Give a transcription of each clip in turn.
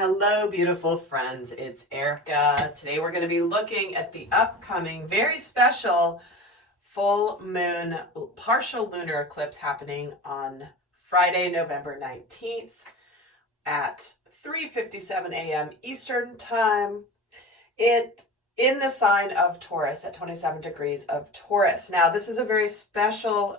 Hello, beautiful friends. It's Erica. Today we're going to be looking at the upcoming very special full moon partial lunar eclipse happening on Friday, November 19th at 3:57 a.m. Eastern Time. It in the sign of Taurus at 27 degrees of Taurus. Now, this is a very special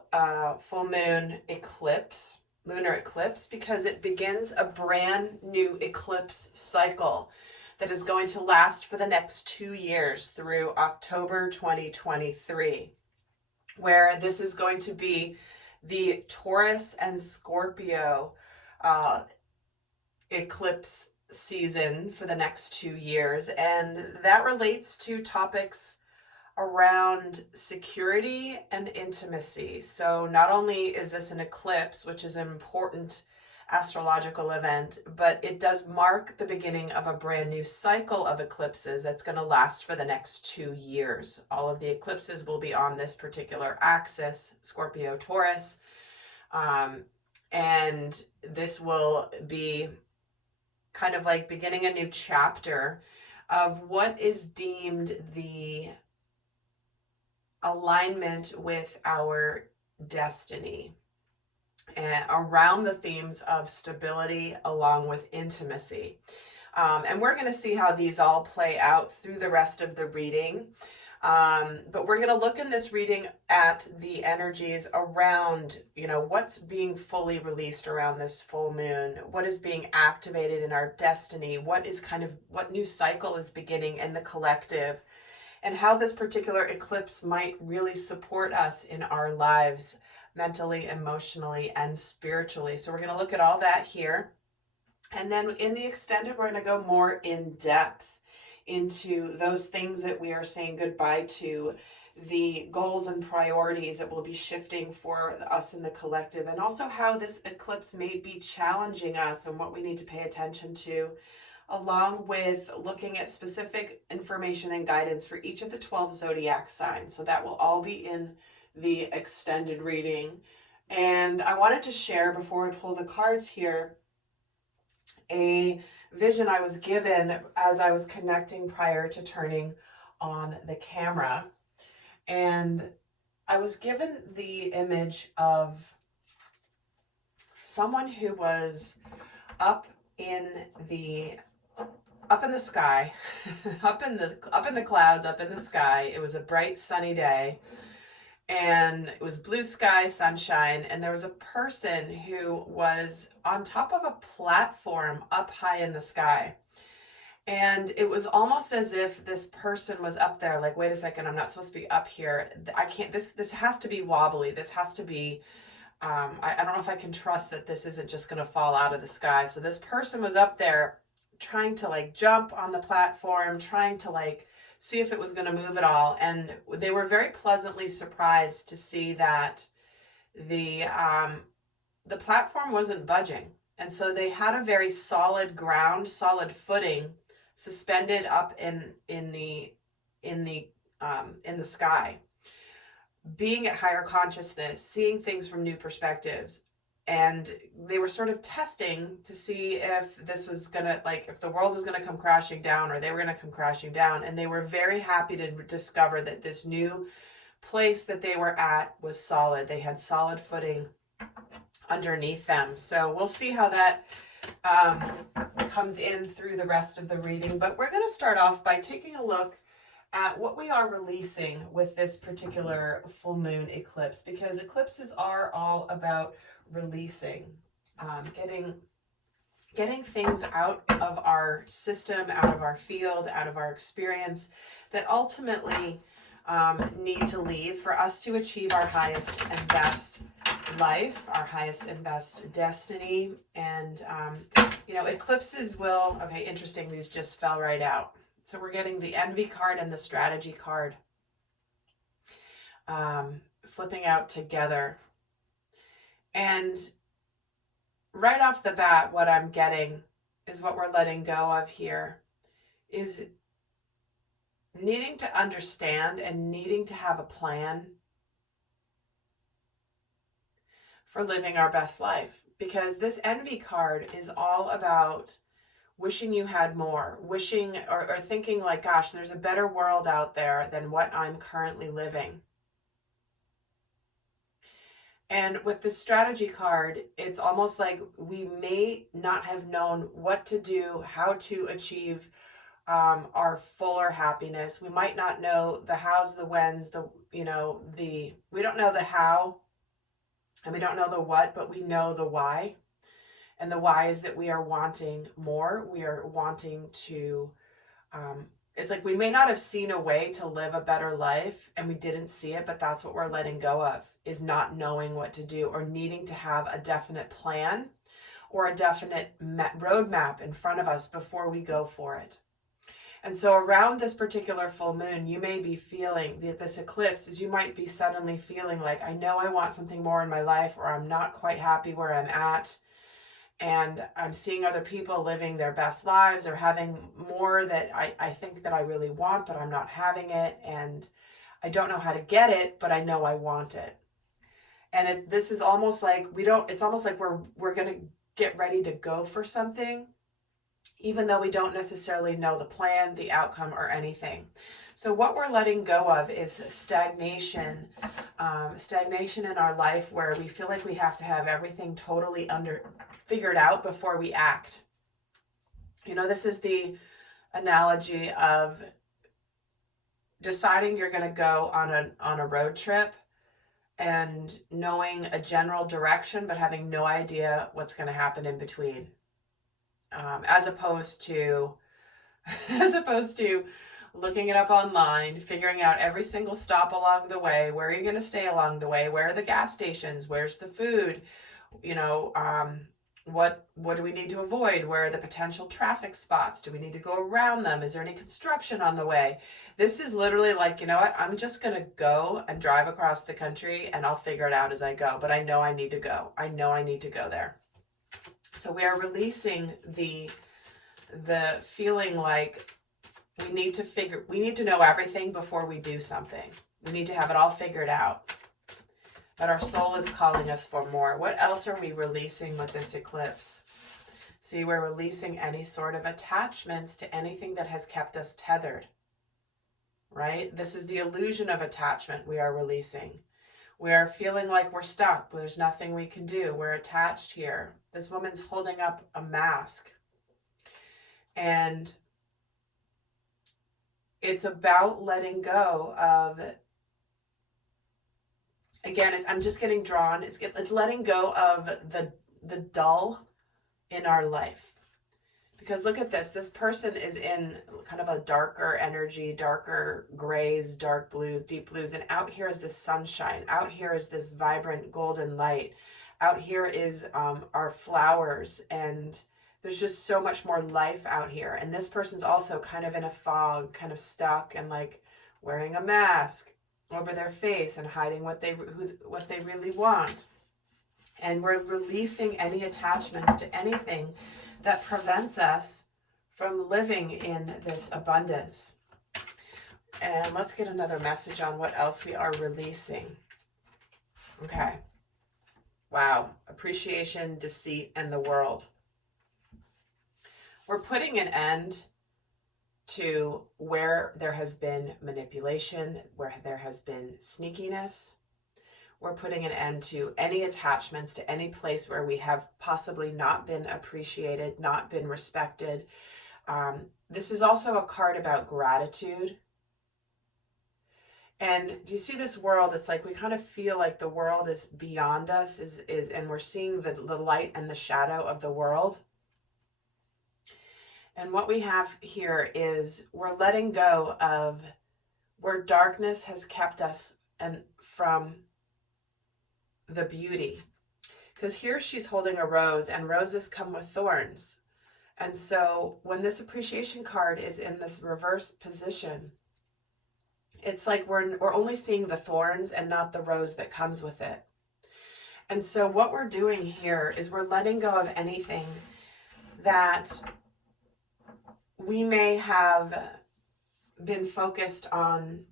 full moon eclipse. Lunar eclipse, because it begins a brand new eclipse cycle that is going to last for the next 2 years through October 2023, where this is going to be the Taurus and Scorpio eclipse season for the next 2 years, and that relates to topics around security and intimacy. So not only is this an eclipse, which is an important astrological event, but it does mark the beginning of a brand new cycle of eclipses that's going to last for the next 2 years. All of the eclipses will be on this particular axis, Scorpio Taurus, and this will be kind of like beginning a new chapter of what is deemed the alignment with our destiny, and around the themes of stability along with intimacy. And we're going to see how these all play out through the rest of the reading. But we're going to look in this reading at the energies around, what's being fully released around this full moon, what is being activated in our destiny, what new cycle is beginning in the collective, and how this particular eclipse might really support us in our lives, mentally, emotionally, and spiritually. So we're going to look at all that here. And then in the extended, we're going to go more in depth into those things that we are saying goodbye to, the goals and priorities that will be shifting for us in the collective, and also how this eclipse may be challenging us and what we need to pay attention to, along with looking at specific information and guidance for each of the 12 zodiac signs. So that will all be in the extended reading. And I wanted to share, before we pull the cards here, a vision I was given as I was connecting prior to turning on the camera. And I was given the image of someone who was up in the sky, up in the clouds, up in the sky. It was a bright sunny day, and it was blue sky, sunshine, and there was a person who was on top of a platform up high in the sky. And it was almost as if this person was up there like, wait a second, I'm not supposed to be up here. I can't, this has to be wobbly. This has to be, I don't know if I can trust that this isn't just going to fall out of the sky. So this person was up there trying to jump on the platform, trying to see if it was going to move at all. And they were very pleasantly surprised to see that the platform wasn't budging. And so they had a very solid ground, solid footing, suspended up in the sky, being at higher consciousness, seeing things from new perspectives. And they were sort of testing to see if this was gonna, if the world was gonna come crashing down, or they were gonna come crashing down. And they were very happy to discover that this new place that they were at was solid. They had solid footing underneath them. So we'll see how that comes in through the rest of the reading. But we're going to start off by taking a look at what we are releasing with this particular full moon eclipse, because eclipses are all about releasing, getting things out of our system, out of our field, out of our experience that ultimately need to leave for us to achieve our highest and best life, our highest and best destiny. And eclipses will, okay, interesting, these just fell right out. So we're getting the envy card and the strategy card flipping out together. And right off the bat, what I'm getting is what we're letting go of here is needing to understand and needing to have a plan for living our best life. Because this envy card is all about wishing you had more, wishing or thinking like, gosh, there's a better world out there than what I'm currently living. And with the strategy card, it's almost like we may not have known what to do, how to achieve our fuller happiness. We might not know the hows, the whens, we don't know the how and we don't know the what, but we know the why. And the why is that we are wanting more. We are wanting to, it's like we may not have seen a way to live a better life and we didn't see it, but that's what we're letting go of, is not knowing what to do or needing to have a definite plan or a definite roadmap in front of us before we go for it. And so around this particular full moon, you may be feeling this eclipse, is you might be suddenly feeling like, I know I want something more in my life, or I'm not quite happy where I'm at. And I'm seeing other people living their best lives or having more that I think that I really want, but I'm not having it. And I don't know how to get it, but I know I want it. And this is almost like it's almost like we're going to get ready to go for something, even though we don't necessarily know the plan, the outcome, or anything. So what we're letting go of is stagnation in our life, where we feel like we have to have everything totally figured out before we act. This is the analogy of deciding you're going to go on a road trip and knowing a general direction, but having no idea what's going to happen in between. As opposed to looking it up online, figuring out every single stop along the way, where are you going to stay along the way, where are the gas stations, where's the food, what do we need to avoid, where are the potential traffic spots, do we need to go around them, is there any construction on the way? This is literally like, I'm just going to go and drive across the country and I'll figure it out as I go, but I know I need to go. I know I need to go there. So we are releasing the feeling like we need to know everything before we do something. We need to have it all figured out. But our soul is calling us for more. What else are we releasing with this eclipse? See, we're releasing any sort of attachments to anything that has kept us tethered, right? This is the illusion of attachment we are releasing. We are feeling like we're stuck, but there's nothing we can do. We're attached here. This woman's holding up a mask. And it's about letting go of, again, I'm just getting drawn. It's letting go of the dull in our life. Because look at this. This person is in kind of a darker energy, darker grays, dark blues, deep blues. And out here is this sunshine. Out here is this vibrant golden light. Out here is our flowers. And there's just so much more life out here. And this person's also kind of in a fog, kind of stuck and like wearing a mask over their face and hiding what they really want. And we're releasing any attachments to anything that prevents us from living in this abundance. And let's get another message on what else we are releasing. Okay. Wow. Appreciation, deceit, and the world. We're putting an end to where there has been manipulation, where there has been sneakiness. We're putting an end to any attachments to any place where we have possibly not been appreciated, not been respected. This is also a card about gratitude. And do you see this world? It's like we kind of feel like the world is beyond us, and we're seeing the light and the shadow of the world. And what we have here is we're letting go of where darkness has kept us and from the beauty. Because here she's holding a rose, and roses come with thorns. And so when this appreciation card is in this reverse position, it's like we're only seeing the thorns and not the rose that comes with it. And so what we're doing here is we're letting go of anything that we may have been focused on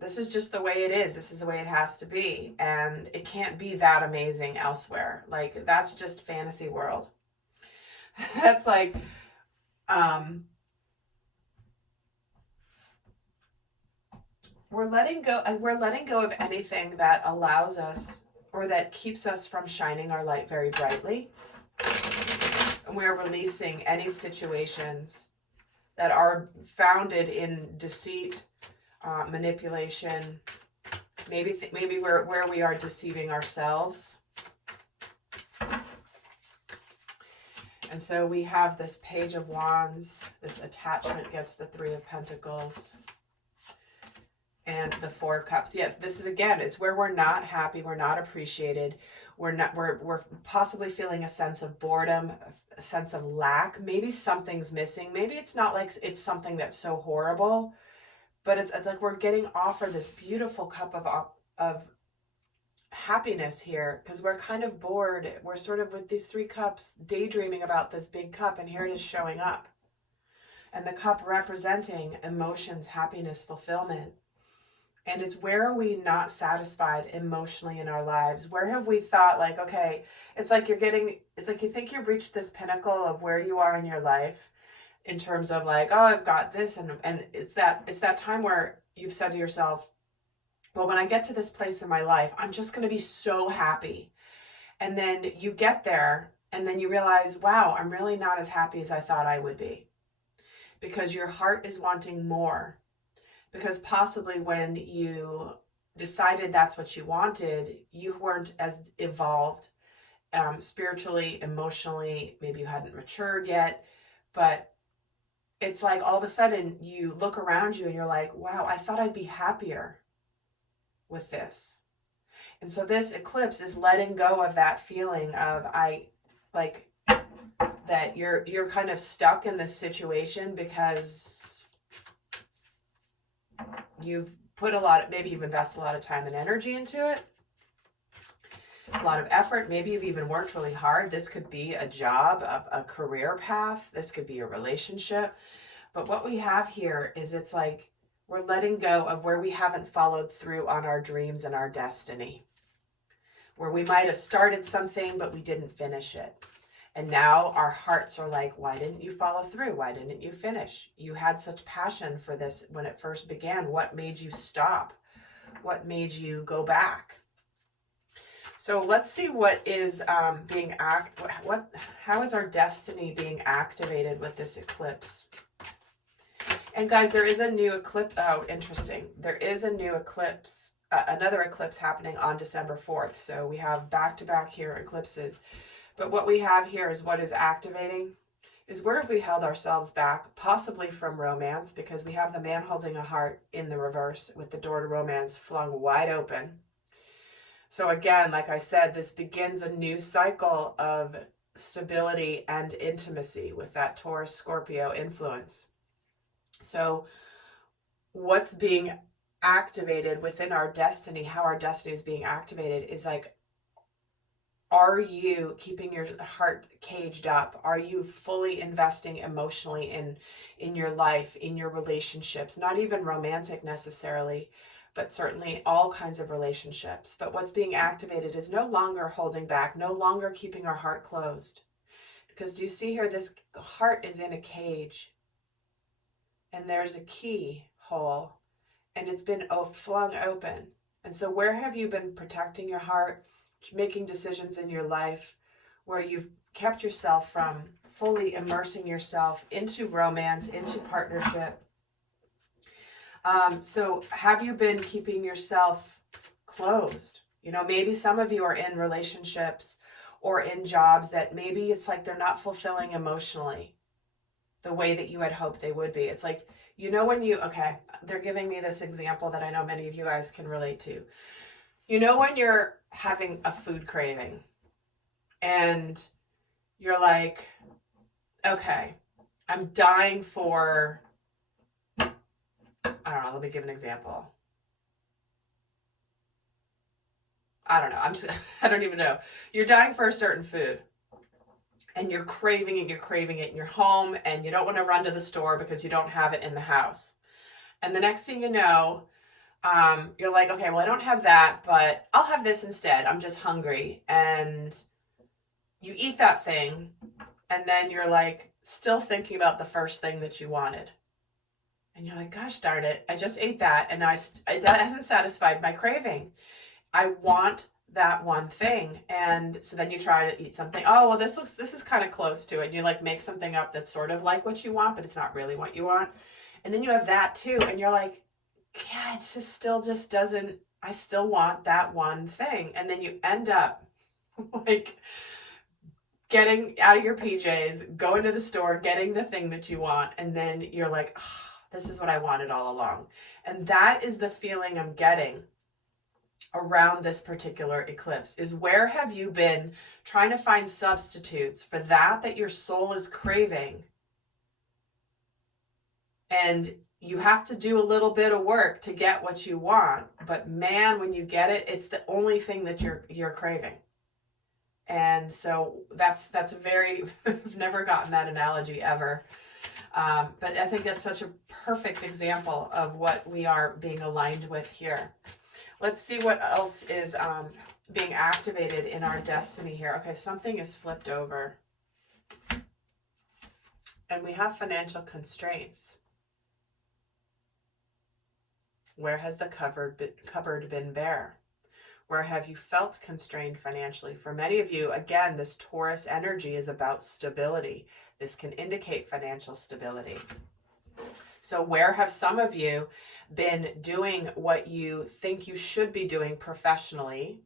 this is just the way it is. This is the way it has to be. And it can't be that amazing elsewhere. Like, that's just fantasy world. That's like, we're letting go of anything that allows us or that keeps us from shining our light very brightly. And we're releasing any situations that are founded in deceit, manipulation, maybe where we are deceiving ourselves. And so we have this Page of Wands. This attachment gets the Three of Pentacles. And the Four of Cups. Yes, this is, again, it's where we're not happy, we're not appreciated, we're possibly feeling a sense of boredom, a sense of lack. Maybe something's missing. Maybe it's not like it's something that's so horrible, but it's like we're getting offered this beautiful cup of happiness here, because we're kind of bored. We're sort of with these three cups daydreaming about this big cup, and here it is showing up. And the cup representing emotions, happiness, fulfillment. And it's, where are we not satisfied emotionally in our lives? Where have we thought like, okay, it's like you think you've reached this pinnacle of where you are in your life in terms of like, oh, I've got this. And it's that time where you've said to yourself, well, when I get to this place in my life, I'm just going to be so happy. And then you get there and then you realize, wow, I'm really not as happy as I thought I would be, because your heart is wanting more. Because possibly when you decided that's what you wanted, you weren't as evolved spiritually, emotionally. Maybe you hadn't matured yet. But it's like all of a sudden you look around you and you're like, wow, I thought I'd be happier with this. And so this eclipse is letting go of that feeling of that you're kind of stuck in this situation because you've put maybe you've invested a lot of time and energy into it, a lot of effort. Maybe you've even worked really hard. This could be a job, a career path. This could be a relationship. But what we have here is, it's like we're letting go of where we haven't followed through on our dreams and our destiny, where we might have started something, but we didn't finish it. And now our hearts are like, why didn't you follow through? Why didn't you finish? You had such passion for this when it first began. What made you stop? What made you go back? So let's see what is how is our destiny being activated with this eclipse? And guys, there is a new eclipse. Oh, interesting. There is a new eclipse, another eclipse happening on December 4th. So we have back-to-back here eclipses. But what we have here is what is activating is, where have we held ourselves back, possibly from romance, because we have the man holding a heart in the reverse with the door to romance flung wide open. So again, like I said, this begins a new cycle of stability and intimacy with that Taurus Scorpio influence. So what's being activated within our destiny, how our destiny is being activated, is like, are you keeping your heart caged up? Are you fully investing emotionally in your life, in your relationships? Not even romantic necessarily, but certainly all kinds of relationships. But what's being activated is no longer holding back, no longer keeping our heart closed. Because do you see here, this heart is in a cage, and there's a keyhole, and it's been flung open. And so where have you been protecting your heart, making decisions in your life where you've kept yourself from fully immersing yourself into romance, into partnership? So have you been keeping yourself closed? You know, maybe some of you are in relationships or in jobs that maybe it's like they're not fulfilling emotionally the way that you had hoped they would be. It's like, you know, when they're giving me this example that I know many of you guys can relate to. You know, when you're having a food craving and you're like, okay, I'm dying for, I don't know, let me give an example. I don't know. I don't even know. You're dying for a certain food and you're craving it, and you're home and you don't want to run to the store because you don't have it in the house. And the next thing you know, you're like, okay, well, I don't have that, but I'll have this instead. I'm just hungry. And you eat that thing And then you're like still thinking about the first thing that you wanted. And you're like, gosh darn it, I just ate that and that hasn't satisfied my craving. I want that one thing. And so then you try to eat something. Oh, well, this is kind of close to it. And you like make something up that's sort of like what you want, but it's not really what you want. And then you have that too. And you're like, yeah, it just doesn't, I still want that one thing. And then you end up like getting out of your PJs, going to the store, getting the thing that you want. And then you're like, oh, this is what I wanted all along. And that is the feeling I'm getting around this particular eclipse, is where have you been trying to find substitutes for that your soul is craving? And you have to do a little bit of work to get what you want. But man, when you get it, it's the only thing that you're craving. And so that's a very, I've never gotten that analogy ever. But I think that's such a perfect example of what we are being aligned with here. Let's see what else is being activated in our destiny here. Okay, something is flipped over. And we have financial constraints. Where has the cupboard been bare? Where have you felt constrained financially? For many of you, again, this Taurus energy is about stability. This can indicate financial stability. So where have some of you been doing what you think you should be doing professionally,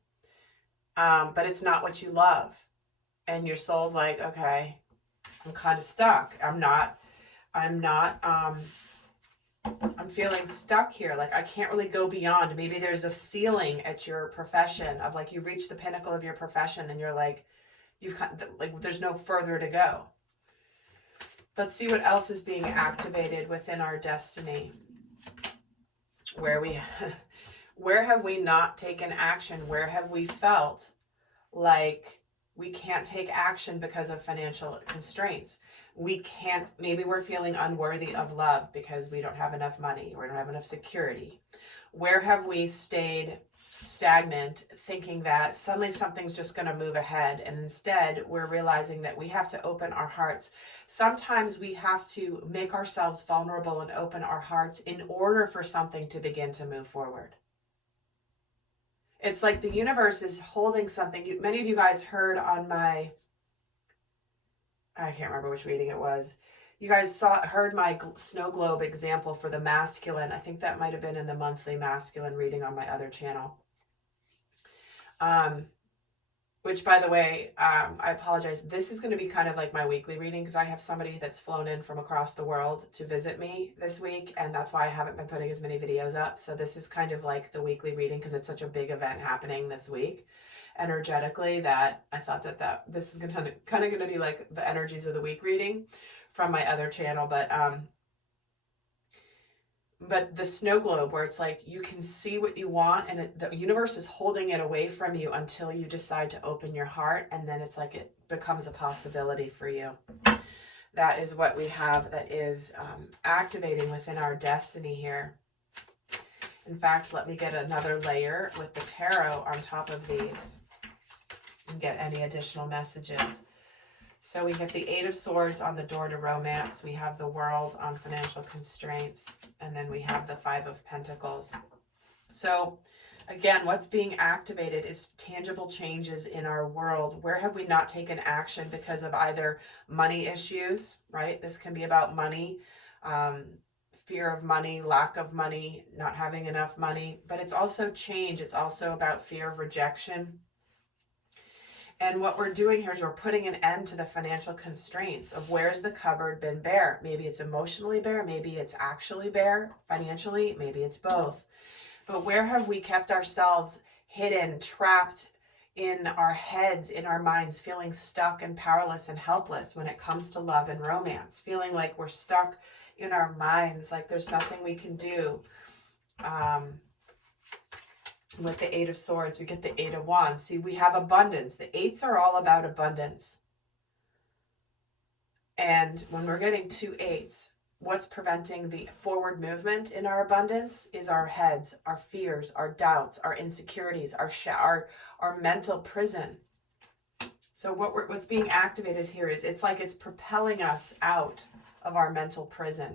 but it's not what you love? And your soul's like, okay, I'm kind of stuck. I'm feeling stuck here. Like I can't really go beyond. Maybe there's a ceiling at your profession of like you've reached the pinnacle of your profession and you're like, there's no further to go. Let's see what else is being activated within our destiny. Where have we not taken action? Where have we felt like we can't take action because of financial constraints? Maybe we're feeling unworthy of love because we don't have enough money, or we don't have enough security. Where have we stayed stagnant, thinking that suddenly something's just going to move ahead, and instead we're realizing that we have to open our hearts. Sometimes we have to make ourselves vulnerable and open our hearts in order for something to begin to move forward. It's like the universe is holding something. Many of you guys heard on my, I can't remember which reading it was. You guys heard my snow globe example for the masculine. I think that might have been in the monthly masculine reading on my other channel. Which, by the way, I apologize. This is going to be kind of like my weekly reading because I have somebody that's flown in from across the world to visit me this week, and that's why I haven't been putting as many videos up. So this is kind of like the weekly reading because it's such a big event happening this week energetically that I thought that this is kind of going to be like the energies of the week reading from my other channel. But the snow globe, where it's like you can see what you want and the universe is holding it away from you until you decide to open your heart, and then it's like it becomes a possibility for you. That is what we have that is activating within our destiny here. In fact, let me get another layer with the tarot on top of these and get any additional messages. So we have the 8 of Swords on the door to romance. We have the World on financial constraints. And then we have the 5 of Pentacles. So again, what's being activated is tangible changes in our world. Where have we not taken action because of either money issues, right? This can be about money, fear of money, lack of money, not having enough money. But it's also change. It's also about fear of rejection. And what we're doing here is we're putting an end to the financial constraints of where's the cupboard been bare. Maybe it's emotionally bare. Maybe it's actually bare financially. Maybe it's both. But where have we kept ourselves hidden, trapped in our heads, in our minds, feeling stuck and powerless and helpless when it comes to love and romance, feeling like we're stuck in our minds, like there's nothing we can do. With the 8 of Swords, we get the 8 of Wands. See, we have abundance. The 8s are all about abundance. And when we're getting 2 8s, what's preventing the forward movement in our abundance is our heads, our fears, our doubts, our insecurities, our mental prison. So what's being activated here is it's like it's propelling us out of our mental prison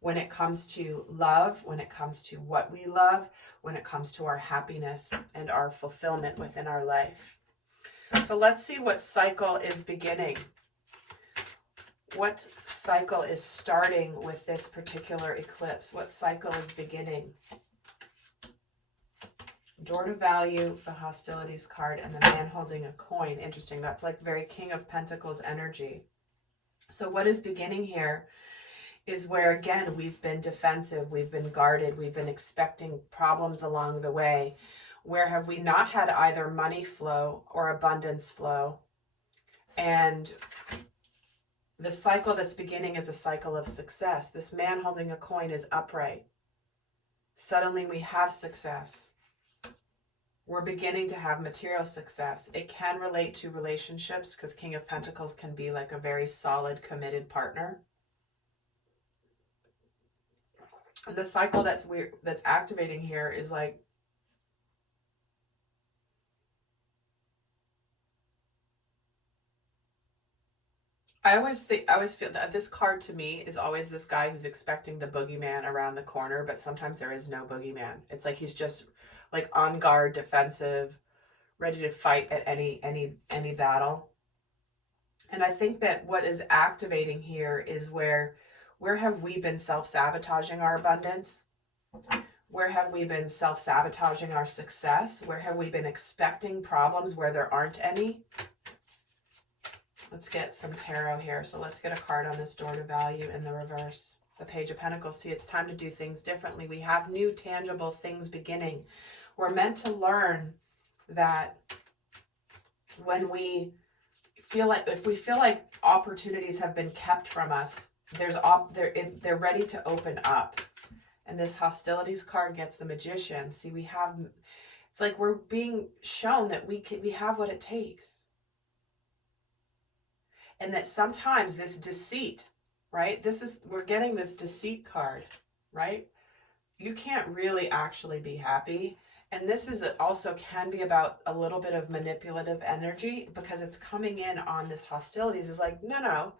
when it comes to love, when it comes to what we love, when it comes to our happiness and our fulfillment within our life. So let's see what cycle is beginning. What cycle is starting with this particular eclipse? What cycle is beginning? Door to Value, the Hostilities card, and the man holding a coin. Interesting. That's like very King of Pentacles energy. So what is beginning here is where, again, we've been defensive, we've been guarded, we've been expecting problems along the way. Where have we not had either money flow or abundance flow? And the cycle that's beginning is a cycle of success. This man holding a coin is upright. Suddenly we have success. We're beginning to have material success. It can relate to relationships because King of Pentacles can be like a very solid, committed partner. And the cycle that's activating here is like, I always feel that this card to me is always this guy who's expecting the boogeyman around the corner, but sometimes there is no boogeyman. It's like he's just like on guard, defensive, ready to fight at any battle. And I think that what is activating here is where have we been self-sabotaging our abundance? Where have we been self-sabotaging our success? Where have we been expecting problems where there aren't any? Let's get some tarot here. So let's get a card on this Door to Value in the reverse. The Page of Pentacles. See, it's time to do things differently. We have new tangible things beginning. We're meant to learn that when we feel like, if we feel like opportunities have been kept from us, they're ready to open up. And this Hostilities card gets the Magician. See, it's like we're being shown that we have what it takes. And that sometimes this deceit, right? We're getting this deceit card, right? You can't really actually be happy. And this is also can be about a little bit of manipulative energy because it's coming in on this Hostilities. It's like, no,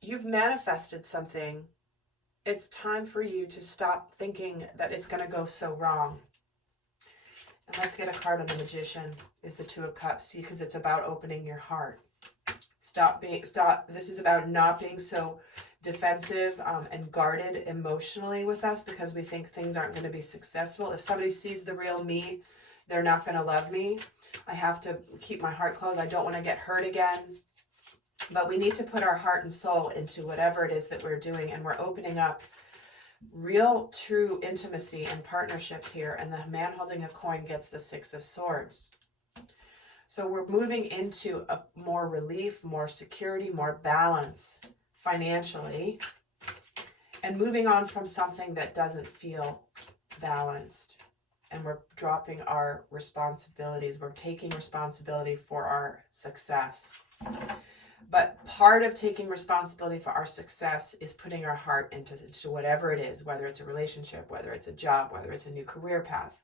you've manifested something. It's time for you to stop thinking that it's going to go so wrong. And let's get a card on the Magician, is the Two of Cups. See, because it's about opening your heart. This is about not being so defensive and guarded emotionally with us because we think things aren't going to be successful. If somebody sees the real me, they're not going to love me. I have to keep my heart closed. I don't want to get hurt again. But we need to put our heart and soul into whatever it is that we're doing, and we're opening up real, true intimacy and partnerships here. And the man holding a coin gets the Six of Swords. So we're moving into a more relief, more security, more balance financially, and moving on from something that doesn't feel balanced. And we're dropping our responsibilities. We're taking responsibility for our success. But part of taking responsibility for our success is putting our heart into whatever it is, whether it's a relationship, whether it's a job, whether it's a new career path.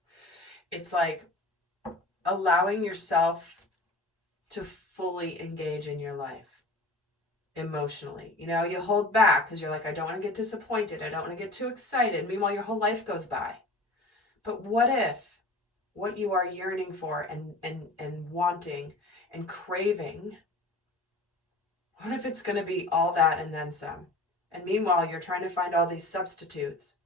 It's like allowing yourself to fully engage in your life emotionally. You know, you hold back because you're like, I don't want to get disappointed. I don't want to get too excited. Meanwhile, your whole life goes by. But what if what you are yearning for and wanting and craving, what if it's going to be all that and then some? And meanwhile, you're trying to find all these substitutes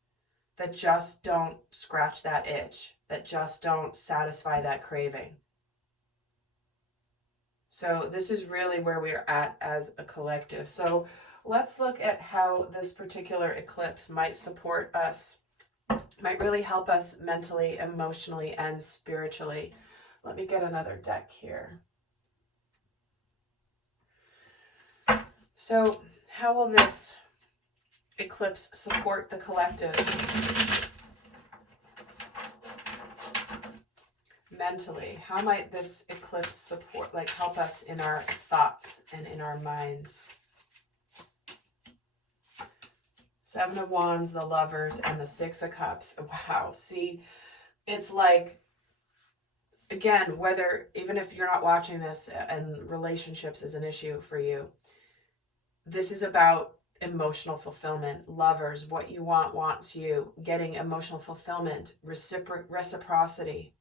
that just don't scratch that itch, that just don't satisfy that craving. So this is really where we're at as a collective. So let's look at how this particular eclipse might support us, might really help us mentally, emotionally, and spiritually. Let me get another deck here. So how will this eclipse support the collective mentally? How might this eclipse support, help us in our thoughts and in our minds? Seven of Wands, the Lovers, and the Six of Cups. Wow. See, it's like again, whether, even if you're not watching this and relationships is an issue for you, this is about emotional fulfillment. Lovers, what you want wants you. Getting emotional fulfillment, reciprocity.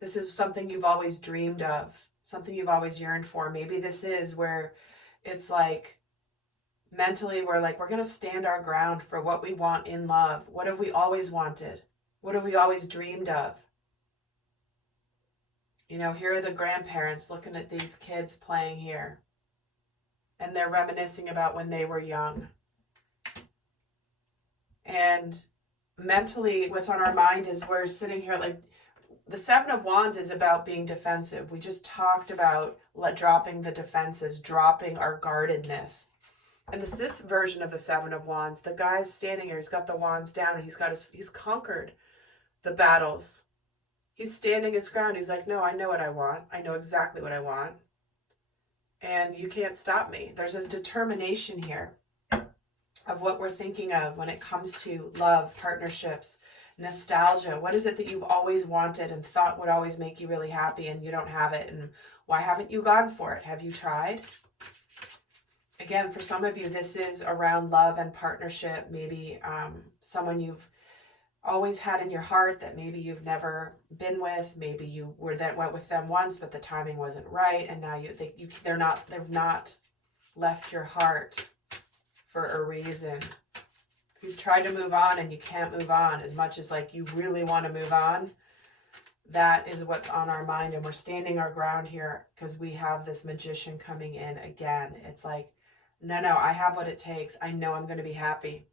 This is something you've always dreamed of, something you've always yearned for. Maybe this is where it's like, mentally, we're like, we're going to stand our ground for what we want in love. What have we always wanted? What have we always dreamed of? You know, here are the grandparents looking at these kids playing here. And they're reminiscing about when they were young. And mentally, what's on our mind is we're sitting here like, the Seven of Wands is about being defensive. We just talked about dropping the defenses, dropping our guardedness. And this version of the Seven of Wands, the guy's standing here, he's got the wands down, and he's conquered the battles. He's standing his ground. He's like, no, I know what I want. I know exactly what I want. And you can't stop me. There's a determination here of what we're thinking of when it comes to love, partnerships, nostalgia. What is it that you've always wanted and thought would always make you really happy, and you don't have it? And why haven't you gone for it? Have you tried? Again, for some of you, this is around love and partnership. Maybe someone you've always had in your heart that maybe you've never been with. Maybe you went with them once, but the timing wasn't right, and now they've not left your heart for a reason. If you've tried to move on and you can't move on as much as like you really want to move on, that is what's on our mind, and we're standing our ground here because we have this Magician coming in again. It's like, no, I have what it takes. I know I'm going to be happy.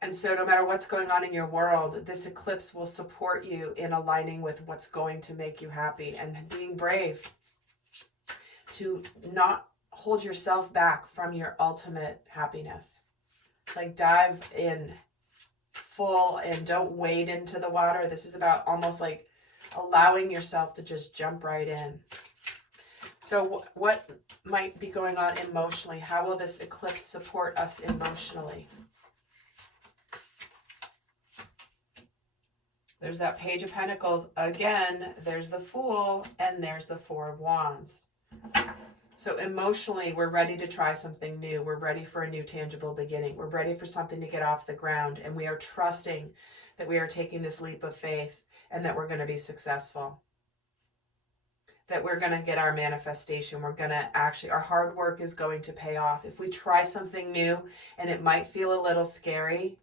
And so no matter what's going on in your world, this eclipse will support you in aligning with what's going to make you happy, and being brave to not hold yourself back from your ultimate happiness. It's like dive in full and don't wade into the water. This is about almost like allowing yourself to just jump right in. So what might be going on emotionally? How will this eclipse support us emotionally? There's that Page of Pentacles. Again, there's the Fool, and there's the Four of Wands. So emotionally, we're ready to try something new. We're ready for a new tangible beginning. We're ready for something to get off the ground. And we are trusting that we are taking this leap of faith and that we're going to be successful. That we're going to get our manifestation. We're going to actually, our hard work is going to pay off. If we try something new and it might feel a little scary,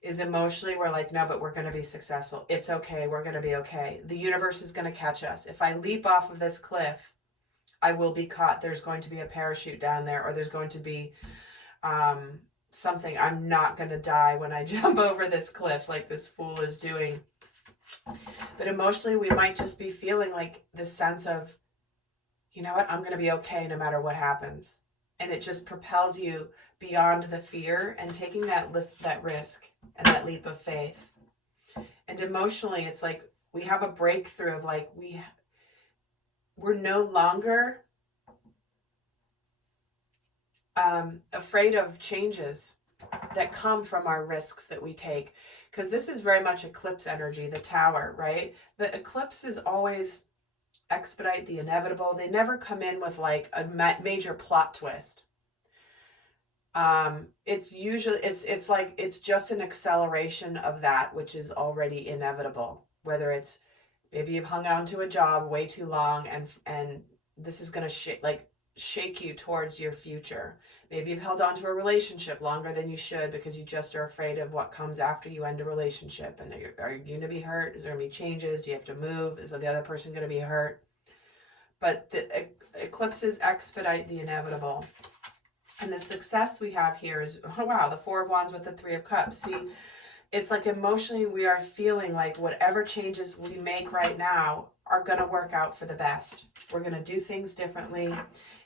is emotionally we're like, no, but we're going to be successful. It's okay. We're going to be okay. The universe is going to catch us. If I leap off of this cliff, I will be caught. There's going to be a parachute down there, or there's going to be something. I'm not going to die when I jump over this cliff like this fool is doing. But emotionally, we might just be feeling like this sense of, you know what, I'm going to be okay no matter what happens. And it just propels you beyond the fear and taking that risk and that leap of faith. And emotionally, it's like we have a breakthrough of like, we're no longer afraid of changes that come from our risks that we take. Because this is very much eclipse energy, the Tower, right? The eclipses always expedite the inevitable. They never come in with like a major plot twist. It's usually, it's like, it's just an acceleration of that which is already inevitable. Whether it's, maybe you've hung on to a job way too long and this is going to shake you towards your future. Maybe you've held on to a relationship longer than you should because you just are afraid of what comes after you end a relationship. And are you going to be hurt? Is there going to be changes? Do you have to move? Is the other person going to be hurt? But the eclipses expedite the inevitable. And the success we have here is, oh wow, the Four of Wands with the Three of Cups. See, it's like emotionally we are feeling like whatever changes we make right now are going to work out for the best. We're going to do things differently.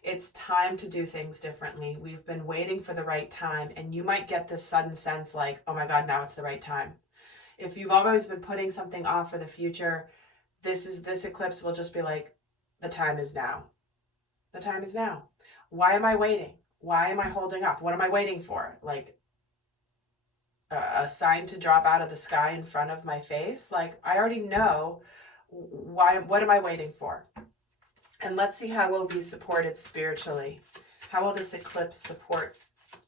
It's time to do things differently. We've been waiting for the right time, and you might get this sudden sense like, oh my God, now it's the right time. If you've always been putting something off for the future, this eclipse will just be like, the time is now. The time is now. Why am I waiting? Why am I holding off? What am I waiting for? Like a sign to drop out of the sky in front of my face? Like, I already know what am I waiting for? And let's see how we'll be supported spiritually. How will this eclipse support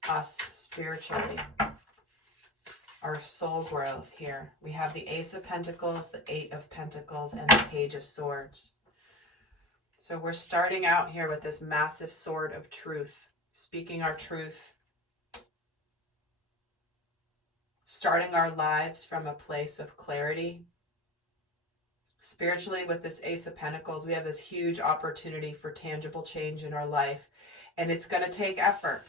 us spiritually? Our soul growth here. We have the Ace of Pentacles, the Eight of Pentacles, and the Page of Swords. So we're starting out here with this massive sword of truth, speaking our truth, starting our lives from a place of clarity. Spiritually, with this Ace of Pentacles, we have this huge opportunity for tangible change in our life, and it's going to take effort.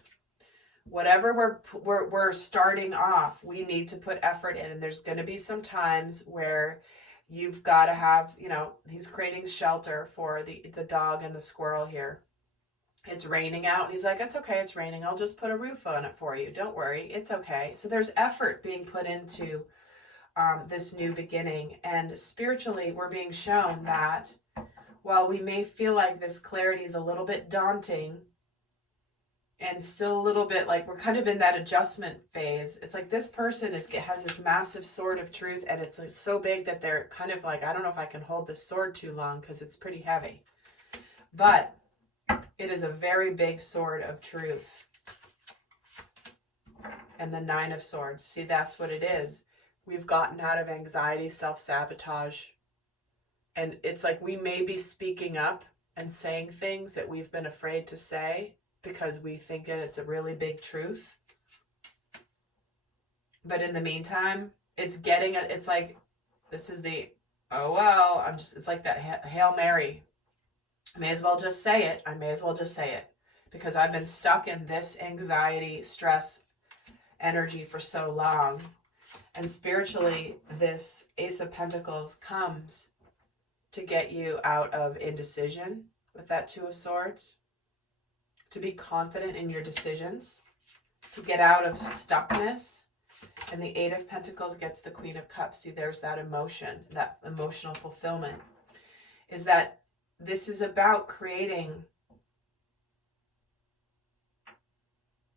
Whatever we're starting off, we need to put effort in, and there's going to be some times where you've got to have, you know, he's creating shelter for the dog and the squirrel here. It's raining out, and he's like, it's okay, it's raining. I'll just put a roof on it for you. Don't worry, it's okay. So there's effort being put into this new beginning. And spiritually, we're being shown that while we may feel like this clarity is a little bit daunting and still a little bit like we're kind of in that adjustment phase, it's like this person has this massive sword of truth, and it's like so big that they're kind of like, I don't know if I can hold this sword too long because it's pretty heavy. But it is a very big sword of truth. And the Nine of Swords. See, that's what it is. We've gotten out of anxiety, self-sabotage. And it's like we may be speaking up and saying things that we've been afraid to say because we think it's a really big truth. But in the meantime, it's like, this is the, oh, well, it's like that Hail Mary. I may as well just say it. I may as well just say it because I've been stuck in this anxiety, stress, energy for so long. And spiritually, this Ace of Pentacles comes to get you out of indecision with that Two of Swords, to be confident in your decisions, to get out of stuckness. And the Eight of Pentacles gets the Queen of Cups. See, there's that emotion, that emotional fulfillment. Is that this is about creating,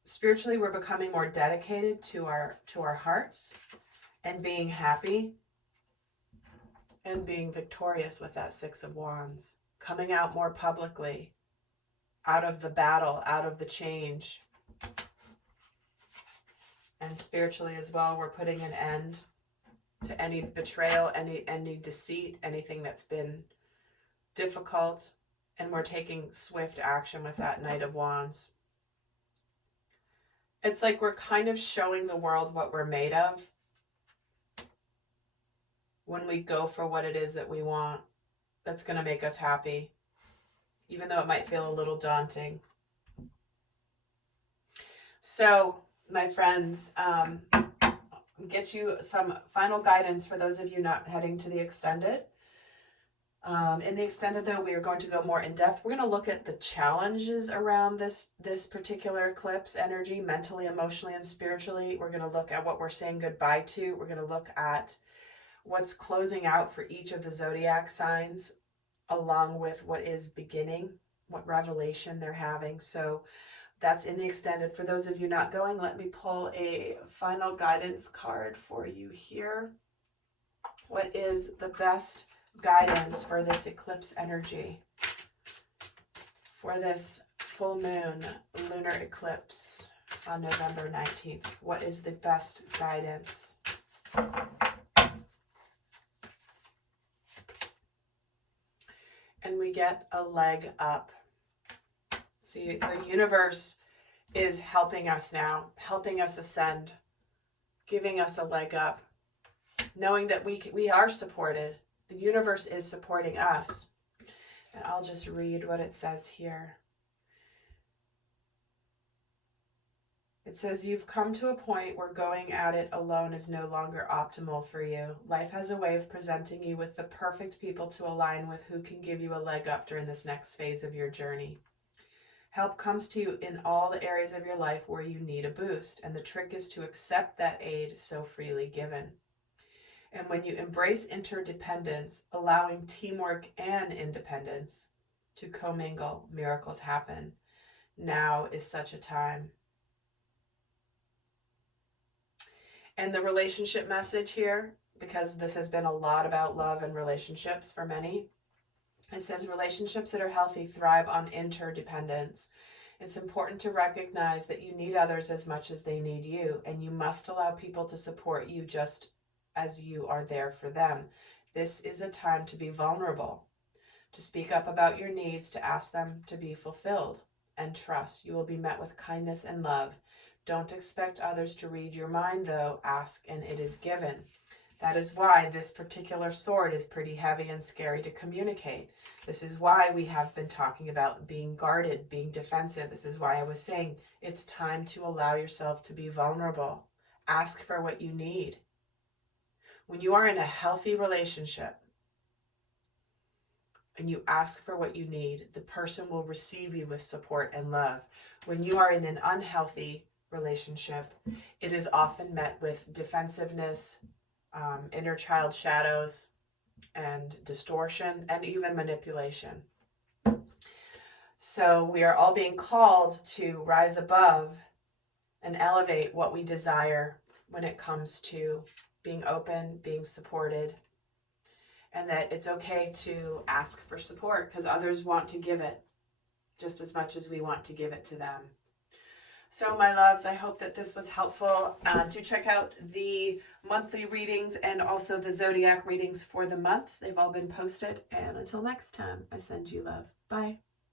spiritually, we're becoming more dedicated to our hearts and being happy and being victorious with that Six of Wands, coming out more publicly, out of the battle, out of the change. And spiritually as well, we're putting an end to any betrayal, any deceit, anything that's been difficult, and we're taking swift action with that Knight of Wands. It's like we're kind of showing the world what we're made of when we go for what it is that we want that's going to make us happy, even though it might feel a little daunting. So, my friends, get you some final guidance for those of you not heading to the extended. In the extended, though, we are going to go more in depth. We're going to look at the challenges around this particular eclipse energy, mentally, emotionally, and spiritually. We're going to look at what we're saying goodbye to. We're going to look at what's closing out for each of the zodiac signs, along with what is beginning, what revelation they're having. So that's in the extended. For those of you not going, let me pull a final guidance card for you here. What is the best guidance for this eclipse energy, for this full moon lunar eclipse on November 19th? What is the best guidance? And we get a leg up. See, the universe is helping us now, helping us ascend, giving us a leg up, knowing that we are supported. The universe is supporting us. And I'll just read what it says here. It says, you've come to a point where going at it alone is no longer optimal for you. Life has a way of presenting you with the perfect people to align with who can give you a leg up during this next phase of your journey. Help comes to you in all the areas of your life where you need a boost, and the trick is to accept that aid so freely given. And when you embrace interdependence, allowing teamwork and independence to commingle, miracles happen. Now is such a time. And the relationship message here because this has been a lot about love and relationships for many. It says relationships that are healthy thrive on interdependence. It's important to recognize that you need others as much as they need you, and you must allow people to support you just as you are there for them. This is a time to be vulnerable, to speak up about your needs, to ask them to be fulfilled, and trust. You will be met with kindness and love. Don't expect others to read your mind, though. Ask and it is given. That is why this particular sword is pretty heavy and scary to communicate. This is why we have been talking about being guarded, being defensive. This is why I was saying it's time to allow yourself to be vulnerable. Ask for what you need. When you are in a healthy relationship and you ask for what you need, the person will receive you with support and love. When you are in an unhealthy relationship, it is often met with defensiveness, inner child shadows, and distortion, and even manipulation. So we are all being called to rise above and elevate what we desire when it comes to being open, being supported, and that it's okay to ask for support because others want to give it just as much as we want to give it to them. So my loves, I hope that this was helpful. Do check out the monthly readings and also the zodiac readings for the month. They've all been posted. And until next time, I send you love. Bye.